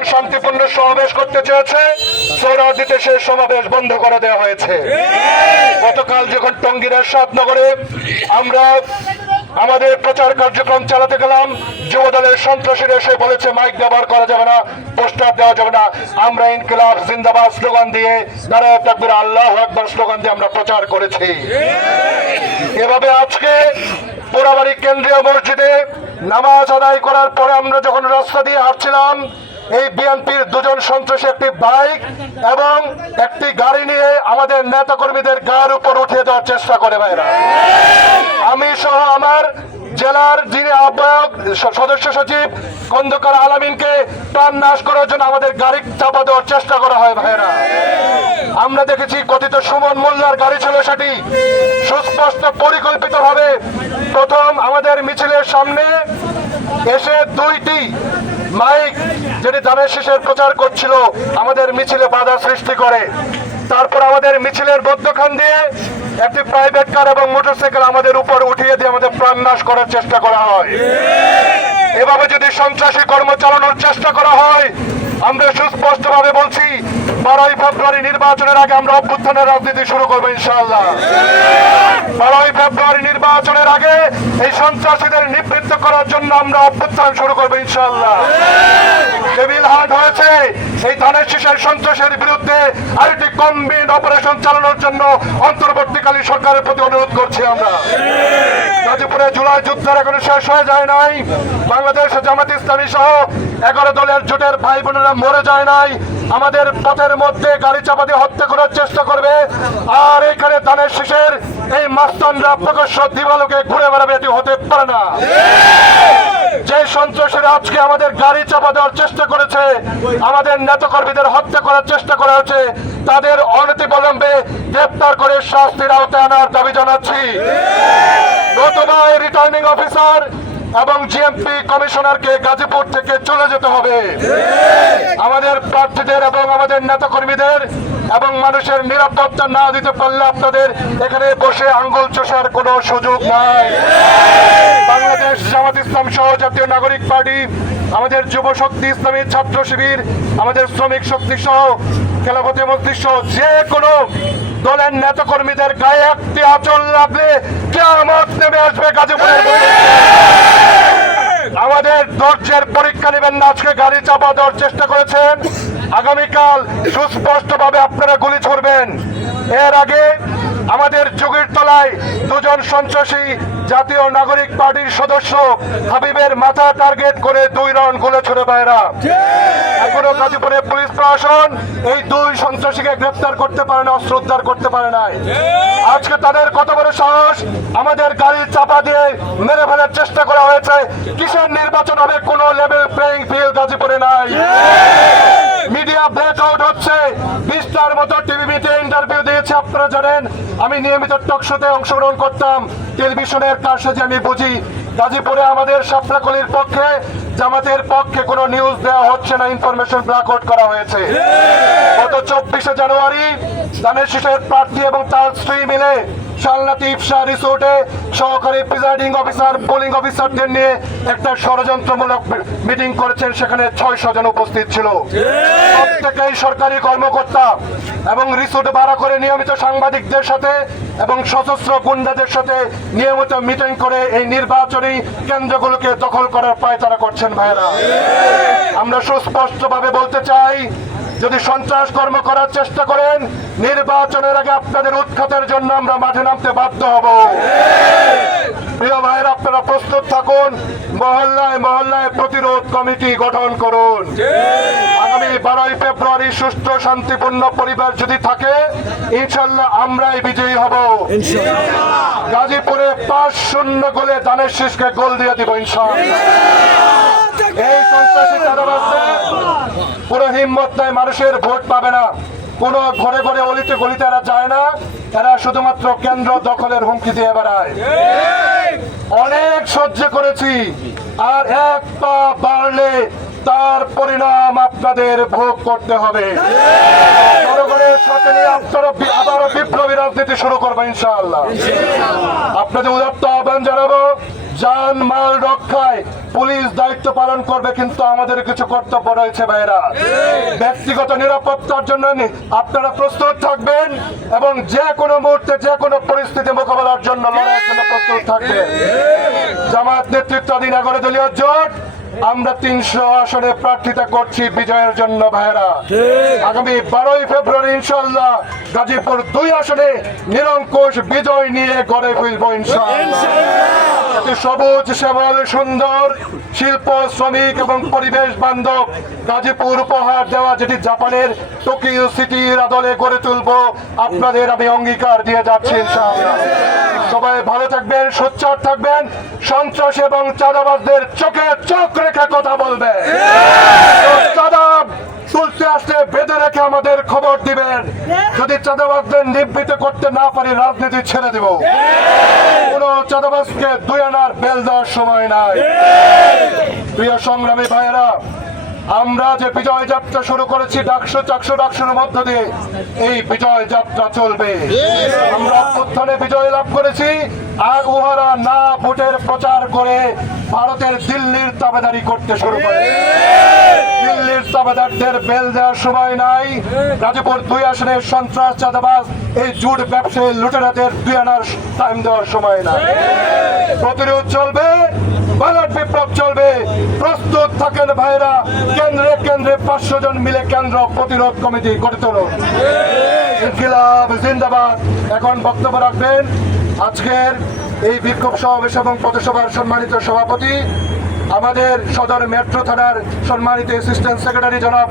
যখন শান্তিপূর্ণ সমাবেশ করতে চেয়েছে, সোহরাওয়ার্দীতে সেই সমাবেশ বন্ধ করে দেওয়া হয়েছে। গতকাল যখন টঙ্গীর এরশাদনগরে আমরা আমাদের প্রচার কার্যক্রম চালাতে গেলাম, যুব দলের সন্ত্রাসীরা এসে বলেছে মাইক ব্যবহার করা যাবে না, পোস্টার দেওয়া যাবে না। আমরা ইনকিলাব জিন্দাবাদ স্লোগান দিয়ে, নারায়ে তাকবীর আল্লাহু আকবার স্লোগান দিয়ে আমরা প্রচার করেছি। এভাবে আজকে পোড়াবাড়ি কেন্দ্রীয় মসজিদে নামাজ আদায় করার পরে আমরা যখন রাস্তা দিয়ে হাঁটছিলাম, এই বিএনপির দুজন সন্ত্রাসী একটি বাইক এবং একটি গাড়ি নিয়ে আমাদের নেতা কর্মীদের গায়ের উপর উঠিয়ে দেওয়ার চেষ্টা করে। ভাইরা, আমি সহ আমার জেলার যিনি আহ্বায়ক সদস্য সচিব খন্দকার আলামিনকে প্রাণ নাশ করার জন্য আমাদের গাড়ি চাপা দেওয়ার চেষ্টা করা হয়। ভাইরা, আমরা দেখেছি কথিত সুমন মোল্লার গাড়ি ছিল, সেটি সুস্পষ্ট পরিকল্পিতভাবে প্রথম আমাদের মিছিলের সামনে এসে দুইটি মাইক যেটি ধানের শীষের প্রচার করছিল আমাদের মিছিলে বাধা সৃষ্টি করে। তারপর আমাদের মিছিলের মধ্যখান দিয়ে একটি প্রাইভেট কার এবং মোটরসাইকেল আমাদের উপর উঠিয়ে দিয়ে আমাদের প্রাণ নাশ করার চেষ্টা করা হয়। এভাবে যদি সন্ত্রাসী কর্ম চালানোর চেষ্টা করা হয়, আমরা সুস্পষ্টভাবে বলছি 12ই ফেব্রুয়ারি নির্বাচনের আগে আমরা অভ্যুত্থানের রাজনীতি শুরু করবো ইনশাআল্লাহ। 12ই ফেব্রুয়ারি নির্বাচনের আগে এই সন্ত্রাসীদের নিবৃত্ত করার জন্য আমরা অভ্যুত্থান শুরু করবো ইনশাআল্লাহ। টেবিল হাট হয়েছে, এই ধানের শীষের সন্ত্রাসের বিরুদ্ধে আরেকটি কম্বিন অপারেশন চালানোর জন্য অন্তর্বর্তীকালীন সরকারের প্রতি অনুরোধ করছি আমরা। গাজীপুরে জুলাই যুদ্ধের এখনো শেষ হয়ে যায় নাই। বাংলাদেশ জামাত ইসলামী সহ 11 দলের জোটের ভাই বোনেরা মরে যায় নাই। আমাদের পথের মধ্যে গাড়ি চাপা দিয়ে হত্যা করার চেষ্টা করবে, আর এখানে ধানের শীষের এই মাস্তানরা প্রকাশ্য দিবালোকে ঘুরে বেড়াবে, এটি হতে পারে না। যে সন্ত্রাসীরা আজকে আমাদের গাড়ি চাপা দেওয়ার চেষ্টা করেছে, আমাদের নেতাকর্মীদের হত্যা করার চেষ্টা করা হয়েছে, তাদের অনতিবিলম্বে গ্রেপ্তার করে শাস্তির আওতায় আনার দাবি জানাচ্ছি। নতুবা রিটার্নিং অফিসার এবং জিএমপি কমিশনারকে গাজীপুর থেকে চলে যেতে হবে। আমাদের প্রার্থীদের এবং আমাদের নেতাকর্মীদের এবং মানুষের নিরাপত্তা না দিতে পারলে আপনাদের এখানে বসে আঙ্গুল চষার কোনো সুযোগ নাই। বাংলাদেশ জামাত ইসলাম সহ জাতীয় নাগরিক পার্টি, আমাদের যুব শক্তি, ইসলামী ছাত্র শিবির, আমাদের শ্রমিক শক্তি সহ খেলাফতে মজলিস সহ যে কোনো দলের নেতাকর্মীদের গায়ে একটি আঁচল লাগলে কিয়ামত নেমে আসবে গাজীপুরের। আমাদের ধৈর্যের পরীক্ষা নেবেন না। আজকে গাড়ি চাপা দেওয়ার চেষ্টা করেছেন, আগামীকাল সুস্পষ্টভাবে আপনারা গুলি ছুড়বেন। এর আগে আমাদের যুগের তলায় দুজন সন্ত্রাসী জাতীয় নাগরিক পার্টির সদস্য হাবিবের মাথা টার্গেট করে 2 রাউন্ড গুলি ছুড়ে। বাইরা, এখনো গাজীপুরে পুলিশ প্রশাসন এই 2 সন্ত্রাসীকে গ্রেফতার করতে পারে না, অস্ত্র উদ্ধার করতে পারে নাই। আজকে তাদের কত বড় সাহস, আমাদের গাড়ি চাপা দিয়ে মেরে ফেলার চেষ্টা করা হয়েছে। কিসের নির্বাচন হবে? কোনো লেভেল প্লেইং ফিল্ড গাজীপুরে নাই। মিডিয়া ব্ল্যাকআউট হচ্ছে। 20টার মতো টিভিতে ইন্টারভিউ দিয়েছে, আপনারা জানেন। আমি নিয়মিত টক শোতে অংশগ্রহণ করতাম, টেলিভিশনের কারসাজি আমি বুঝি। গাজীপুরে আমাদের শাপলাকলির পক্ষে, জামাতের পক্ষে কোনো নিউজ দেওয়া হচ্ছে না, ইনফরমেশন ব্ল্যাকআউট করা হয়েছে। গত 24শে জানুয়ারি ধানের শীষের প্রার্থী এবং তার স্ত্রী মিলে শালনাতি ইফসা রিসোর্টে সহকারী প্রিজাইডিং অফিসার, পোলিং অফিসারদের নিয়ে একটা ষড়যন্ত্রমূলক মিটিং করেছেন। সেখানে 600 জন উপস্থিত ছিল, প্রত্যেকেই সরকারি কর্মকর্তা, এবং রিসোর্ট ভাড়া করে নিয়মিত সাংবাদিকদের সাথে এবং সশস্ত্র গুন্ডাদের সাথে নিয়মিত মিটিং করে এই নির্বাচনী কেন্দ্রগুলোকে দখল করার পায়তারা করছেন। ভাইরা, আমরা সুস্পষ্টভাবে বলতে চাই, যদি সন্ত্রাস কর্ম করার চেষ্টা করেন, নির্বাচনের আগে আপনাদের উৎখাতের জন্য আমরা মাঠে নামতে বাধ্য হব। প্রিয় ভাইয়েরা, আপনারা প্রস্তুত থাকুন। মহল্লায় মহল্লায় প্রতিরোধ কমিটি গঠন করুন। আগামী 12ই ফেব্রুয়ারি সুষ্ঠু শান্তিপূর্ণ পরিবেশ যদি থাকে, ইনশাল্লাহ আমরাই বিজয়ী হব। গাজীপুরে 5-0 গোলে ধানের শীষকে গোল দিয়ে দিব ইনশাল্লাহ। এই সন্ত্রাসী চাঁদাবাজরা পুরো হিম্মত নাই, মানুষের ভোট পাবে না। কোন ঘরে ঘরে অলিতে গলিতে এরা যায় না, এরা শুধুমাত্র কেন্দ্র দখলের হুমকি দিয়ে বেড়ায়। অনেক সহ্য করেছি, আর এক পা বাড়লে তার পরিণাম আপনাদের ভোগ করতে হবে। জনগণের সাথে নিয়ে আপনারা আবারও বিপ্লবী রাজনীতি শুরু করবো ইনশাআল্লাহ। আপনাদের উদাত্ত আহ্বান জানাবো, জান মাল রক্ষায় পুলিশ দায়িত্ব পালন করবে, কিন্তু আমাদের কিছু কর্তব্য রয়েছে ভাইরা। ব্যক্তিগত নিরাপত্তার জন্য আপনারা প্রস্তুত থাকবেন এবং যে কোনো মুহূর্তে যে কোনো পরিস্থিতি মোকাবেলার জন্য লড়াইয়ের জন্য প্রস্তুত থাকবেন। জামাত নেতৃত্বাধীন 11 দলীয় জোট আমরা 300 আসনে প্রার্থিতা করছি বিজয়ের জন্য ভাইরা। আগামী 12 ফেব্রুয়ারি ইনশাআল্লাহ গাজীপুর 2 আসনে নিরঙ্কুশ বিজয় নিয়ে গড়ে ফিরবো ইনশাআল্লাহ। সবুজ শ্যামল সুন্দর শিল্প শ্রমিক এবং পরিবেশ বান্ধব গাজীপুর উপহার দেওয়া, যেটি জাপানের টোকিও সিটির আদলে গড়ে তুলবো, আপনাদের আমি অঙ্গীকার দিয়ে যাচ্ছি ইনশাআল্লাহ। সবাই ভালো থাকবেন, সোচ্চার থাকবেন, সন্ত্রাস এবং চাঁদাবাজদের চোখে চোখ রেখে কথা বলবেন। চাঁদা তুলতে আসলে বেঁধে রেখে আমাদের খবর দিবেন। যদি চাঁদাবাজদের নিবৃত্ত করতে না পারি রাজনীতি ছেড়ে দেব। কোন চাঁদাবাজকে 2 আনার বেল দেওয়ার সময় নাই। প্রিয় সংগ্রামী ভাইয়েরা, আমরা যে বিজয় যাত্রা শুরু করেছি ডাকসুর মধ্য দিয়ে, এই বিজয় যাত্রা চলবে। আমরা অভ্যুত্থানে বিজয় লাভ করেছি, আর উহারা না ভোটের প্রচার করে ভারতের দিল্লির তাবেদারি করতে শুরু করে। দিল্লির তাবেদারদের বেল দেওয়ার সময় নাই। গাজীপুর 2 আসনের সন্ত্রাস চাঁদাবাজ এই জুট ব্যবসায়ী লুটেরাদের 2 আনার টাইম দেওয়ার সময় নাই। প্রতিরোধ চলবে, ব্যালট বিপ্লব চলবে। প্রস্তুত থাকেন ভাইরা। কেন্দ্রে কেন্দ্রে 500 জন মিলে কেন্দ্র প্রতিরোধ কমিটি গঠন করুন। ইনকিলাব জিন্দাবাদ। এখন বক্তব্য রাখবেন আজকের এই বিক্ষোভ সমাবেশ এবং পথসভার সম্মানিত সভাপতি, আমাদের সদর মেট্রো থানার সম্মানিত অ্যাসিস্ট্যান্ট সেক্রেটারি জনাব